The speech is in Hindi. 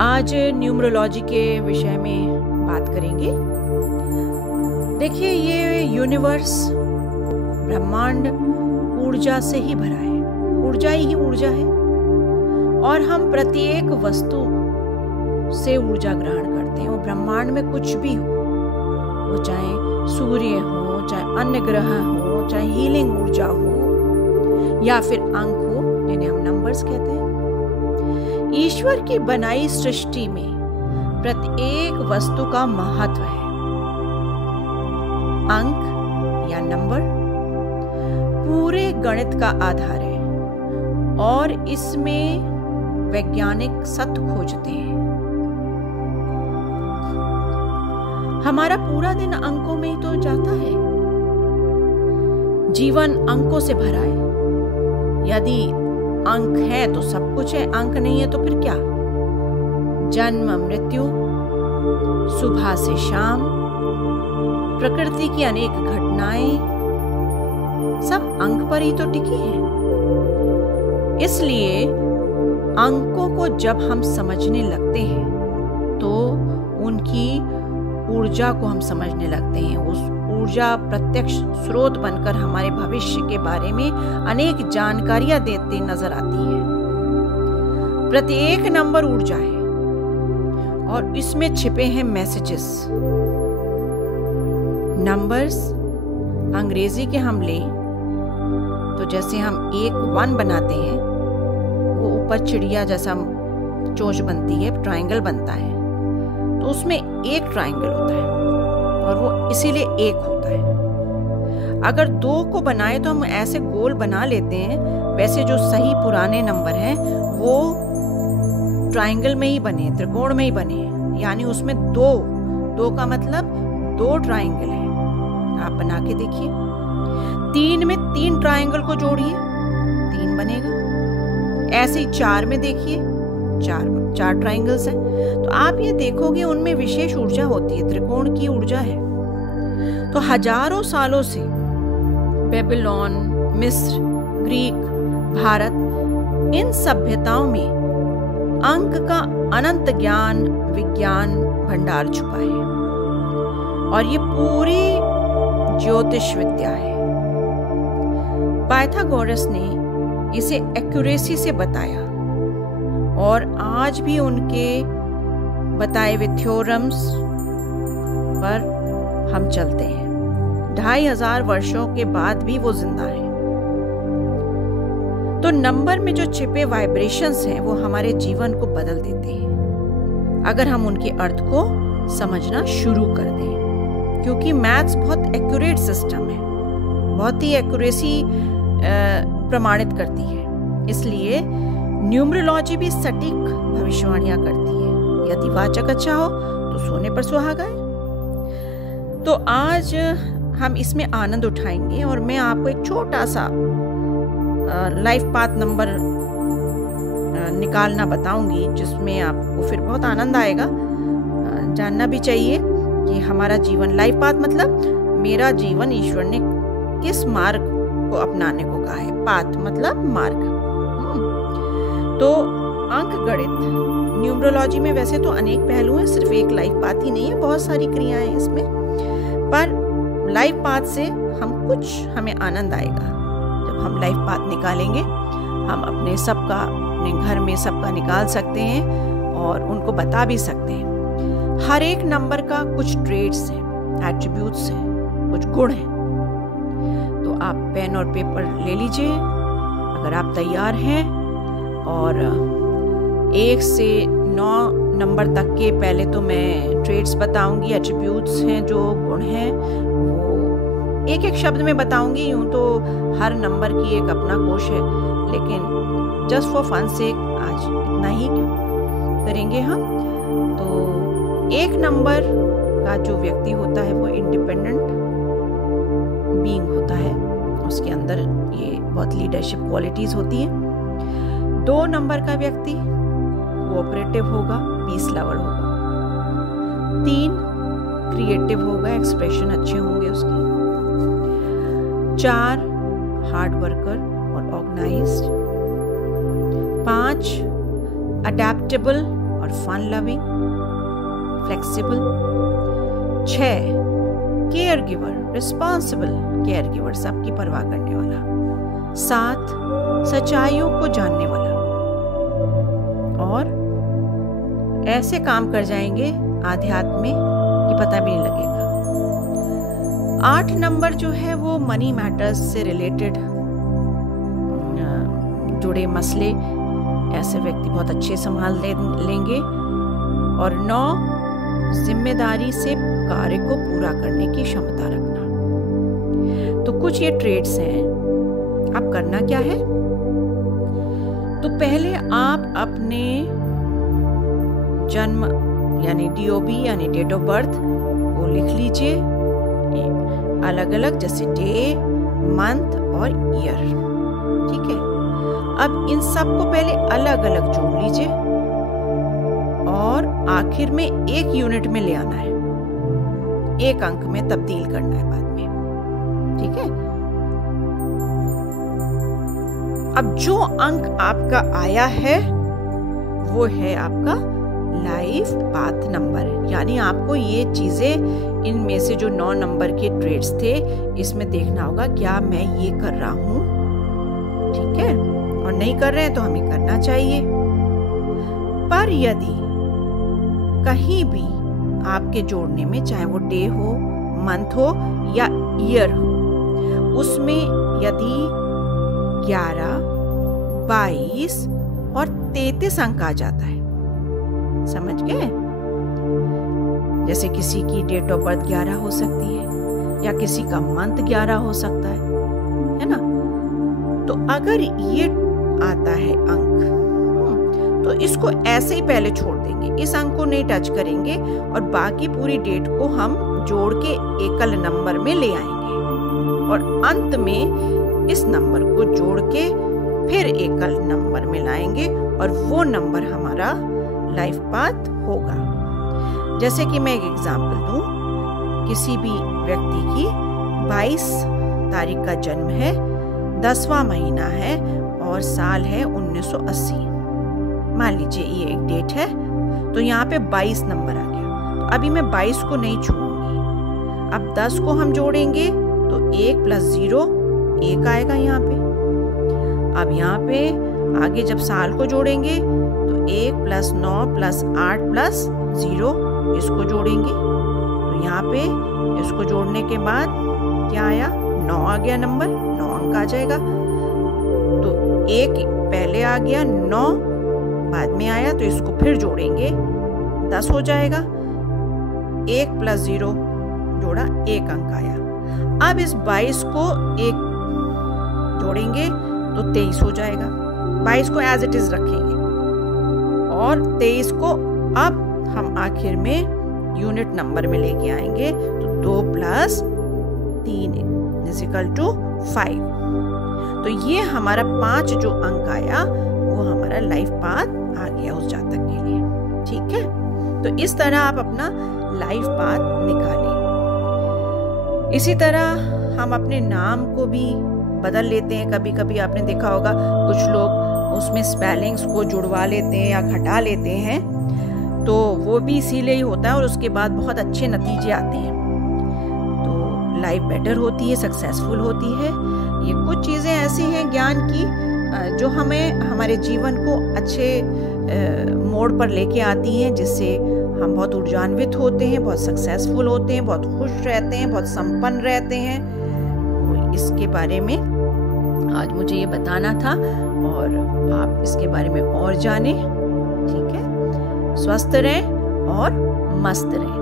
आज न्यूमरोलॉजी के विषय में बात करेंगे। देखिए, ये यूनिवर्स, ब्रह्मांड ऊर्जा से ही भरा है। ऊर्जा ही ऊर्जा है और हम प्रत्येक वस्तु से ऊर्जा ग्रहण करते हैं। और ब्रह्मांड में कुछ भी हो, वो चाहे सूर्य हो, चाहे अन्य ग्रह हो, चाहे हीलिंग ऊर्जा हो या फिर अंक हो, जिन्हें हम नंबर्स कहते हैं। ईश्वर की बनाई सृष्टि में प्रत्येक वस्तु का महत्व है। अंक या नंबर पूरे गणित का आधार है और इसमें वैज्ञानिक सत्य खोजते हैं। हमारा पूरा दिन अंकों में ही तो जाता है। जीवन अंकों से भरा है। यदि अंक है तो सब कुछ है, अंक नहीं है तो फिर क्या? जन्म मृत्यु, सुबह से शाम, प्रकृति की अनेक घटनाएं सब अंक पर ही तो टिकी हैं। इसलिए अंकों को जब हम समझने लगते हैं तो उनकी ऊर्जा को हम समझने लगते हैं। उस ऊर्जा प्रत्यक्ष स्रोत बनकर हमारे भविष्य के बारे में अनेक जानकारियां देती नजर आती है। प्रत्येक नंबर ऊर्जा है और इसमें छिपे हैं मैसेजेस। नंबर्स अंग्रेजी के हम लें तो जैसे हम एक 1 बनाते हैं, वो ऊपर चिड़िया जैसा चोंच बनती है, ट्रायंगल बनता है, तो उसमें एक ट्रायंगल होता है और वो इसीलिए एक होता है। अगर 2 को बनाए तो हम ऐसे गोल बना लेते हैं। वैसे जो सही पुराने नंबर हैं वो ट्रायंगल में ही बने, त्रिकोण में ही बने, यानी उसमें 2 का मतलब 2 ट्रायंगल है। आप बना के देखिए। 3 में 3 ट्रायंगल को जोड़िए, 3 बनेगा। ऐसे ही 4 में देखिए, 4 ट्रायंगल्स हैं, तो आप ये देखोगे उनमें विशेष ऊर्जा होती है, त्रिकोण की ऊर्जा है। तो हजारों सालों से बेबीलोन, मिस्र, ग्रीक, भारत, इन सभ्यताओं में अंक का अनंत ज्ञान, विज्ञान भंडार छुपा है और ये पूरी ज्योतिष विद्या है। पाइथागोरस ने इसे एक्यूरेसी से बताया और आज भी उनके बताए हुए थ्योरम्स पर हम चलते हैं। 2500 वर्षों के बाद भी वो जिंदा है। तो नंबर में जो छिपे वाइब्रेशंस हैं वो हमारे जीवन को बदल देते हैं अगर हम उनके अर्थ को समझना शुरू कर दें, क्योंकि मैथ्स बहुत एक्यूरेट सिस्टम है, बहुत ही एक्यूरेसी प्रमाणित करती है। इसलिए न्यूमरोलॉजी भी सटीक भविष्यवाणियां करती है। यदि वाचक अच्छा हो तो सोने पर सुहागा है। तो आज हम इसमें आनंद उठाएंगे और मैं आपको एक छोटा सा लाइफ पाथ नंबर निकालना बताऊंगी, जिसमें आपको फिर बहुत आनंद आएगा। जानना भी चाहिए कि हमारा जीवन, लाइफ पाथ मतलब मेरा जीवन ईश्वर ने किस मार्ग को अपनाने को कहा है। पाथ मतलब मार्ग। तो अंक गणित न्यूमरोलॉजी में वैसे तो अनेक पहलू हैं, सिर्फ एक लाइफ पाथ ही नहीं है, बहुत सारी क्रियाएं हैं इसमें। पर लाइफ पाथ से हमें आनंद आएगा जब हम लाइफ पाथ निकालेंगे। हम अपने घर में सबका निकाल सकते हैं और उनको बता भी सकते हैं। हर एक नंबर का कुछ ट्रेड्स हैं, एट्रीब्यूट्स हैं, कुछ गुण हैं। तो आप पेन और पेपर ले लीजिए अगर आप तैयार हैं, और 1 से 9 नंबर तक के पहले तो मैं ट्रेड्स बताऊंगी, एट्रीब्यूट्स हैं, जो गुण हैं वो एक शब्द में बताऊंगी। यूं तो हर नंबर की एक अपना कोश है, लेकिन जस्ट फॉर फन से आज इतना ही क्यों करेंगे हम। तो 1 नंबर का जो व्यक्ति होता है वो इंडिपेंडेंट बीइंग होता है, उसके अंदर ये बहुत लीडरशिप क्वालिटीज होती हैं। 2 नंबर का व्यक्ति कोऑपरेटिव होगा, पीस लवर होगा। 3 क्रिएटिव होगा, एक्सप्रेशन अच्छे होंगे उसके। 4 हार्ड वर्कर और ऑर्गेनाइज्ड। 5 अडेप्टेबल और और fun loving, flexible. 6 care giver, responsible care giver, सबकी परवाह करने वाला। 7 सच्चाइयों को जानने वाला, और ऐसे काम कर जाएंगे आध्यात्म में कि पता भी नहीं लगेगा। 8 नंबर जो है वो मनी मैटर्स से रिलेटेड जुड़े मसले ऐसे व्यक्ति बहुत अच्छे संभाल लेंगे। और 9 जिम्मेदारी से कार्य को पूरा करने की क्षमता रखना। तो कुछ ये ट्रेड्स हैं। अब करना क्या है? तो पहले आप अपने जन्म यानी DOB यानी डेट ऑफ बर्थ को लिख लीजिए, अलग अलग, जैसे डे, मंथ और ईयर। ठीक है, अब इन सब को पहले अलग अलग जोड़ लीजिए और आखिर में एक यूनिट में ले आना है, एक अंक में तब्दील करना है बाद में। ठीक है, अब जो अंक आपका आया है वो है आपका लाइफ पाथ नंबर, यानी आपको ये चीजें, इनमें से जो 9 नंबर के ट्रेड्स थे, इसमें देखना होगा क्या मैं ये कर रहा हूं। ठीक है, और नहीं कर रहे हैं तो हमें करना चाहिए। पर यदि कहीं भी आपके जोड़ने में, चाहे वो डे हो, मंथ हो या ईयर हो, उसमें यदि 11, 22 और 33 अंक आ जाता है, समझ गए? जैसे किसी की डेट ऑफ बर्थ 11 हो सकती है या किसी का मंथ 11 हो सकता है ना? तो अगर ये आता है अंक, तो इसको ऐसे ही पहले छोड़ देंगे, इस अंक को नहीं टच करेंगे और बाकी पूरी डेट को हम जोड़ के एकल नंबर में ले आएंगे और अंत में इस नंबर को जोड़ के फिर एकल नंबर में लाएंगे और वो नंबर हमारा लाइफ पाथ होगा। जैसे कि मैं एक एग्जांपल दूं, किसी भी व्यक्ति की 22 तारीख का जन्म है, 10वां महीना है और साल है 1980, मान लीजिए ये एक डेट है, तो यहाँ पे 22 नंबर आ गया। तो अभी मैं 22 को नहीं छूऊंगी, अब 10 को हम जोड़ेंगे तो 1 + 0 1 आएगा यहाँ पे। अब यहाँ पे आगे जब साल को जोड़ेंगे तो 1 + 9 + 8 + 0 इसको जोड़ेंगे, तो यहाँ पे इसको जोड़ने के बाद क्या आया? 9 आ गया, नंबर 9 अंक आ जाएगा। तो 1 पहले आ गया, 9 बाद में आया, तो इसको फिर जोड़ेंगे, 10 हो जाएगा। 1 + 0 जोड़ा, 1 अंक आया। अब इस 22 को 1 जोड़ेंगे तो 23 हो जाएगा। 22 को एज इट इज रखेंगे और 23 को अब हम आखिर में यूनिट नंबर में लेके आएंगे, तो 2 + 3 = 5। तो ये हमारा 5 जो अंक आया वो हमारा लाइफ पाथ आ गया उस जातक के लिए। ठीक है, तो इस तरह आप अपना लाइफ पाथ निकालें। इसी तरह हम अपने नाम को भी बदल लेते हैं। कभी कभी आपने देखा होगा कुछ लोग उसमें स्पेलिंग्स को जुड़वा लेते हैं या घटा लेते हैं, तो वो भी इसीलिए ही होता है और उसके बाद बहुत अच्छे नतीजे आते हैं, तो लाइफ बेटर होती है, सक्सेसफुल होती है। ये कुछ चीज़ें ऐसी हैं ज्ञान की जो हमें हमारे जीवन को अच्छे मोड़ पर लेके आती हैं, जिससे हम बहुत ऊर्जान्वित होते हैं, बहुत सक्सेसफुल होते हैं, बहुत खुश रहते हैं, बहुत संपन्न रहते हैं। तो इसके बारे में आज मुझे ये बताना था और आप इसके बारे में और जानें। ठीक है, स्वस्थ रहें और मस्त रहें।